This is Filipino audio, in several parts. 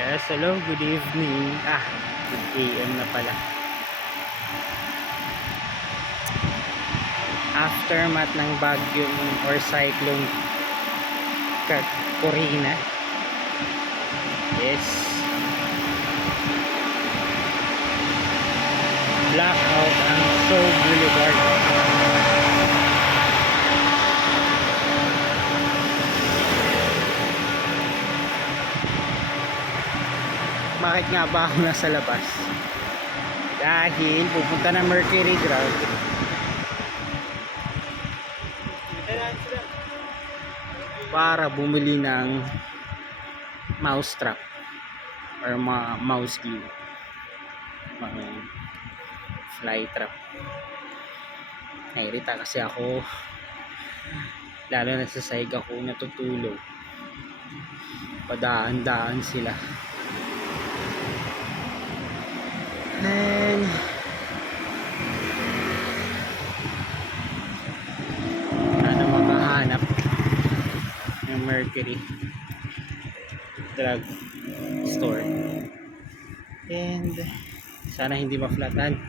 Yes, hello, good evening. Good AM na pala. Aftermath ng bagyo or cyclone Corina. Yes. Blackout ang Show Boulevard. Bakit nga ba ako nasa labas? Dahil pupunta ng Mercury Ground para bumili ng mouse trap or mouse glue, mga fly trap. Nairita kasi ako, lalo na sa sahig ako natutulog, padaan-daan sila. And sana makahanap ng Mercury Drug Store, and sana hindi maflatan.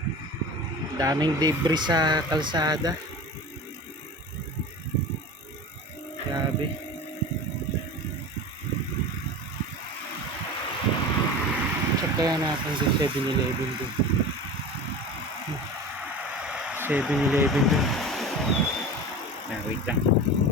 Daming debris sa kalsada, grabe. Check kaya natin sa 7-Eleven dun. 7-Eleven dun. Wait lang.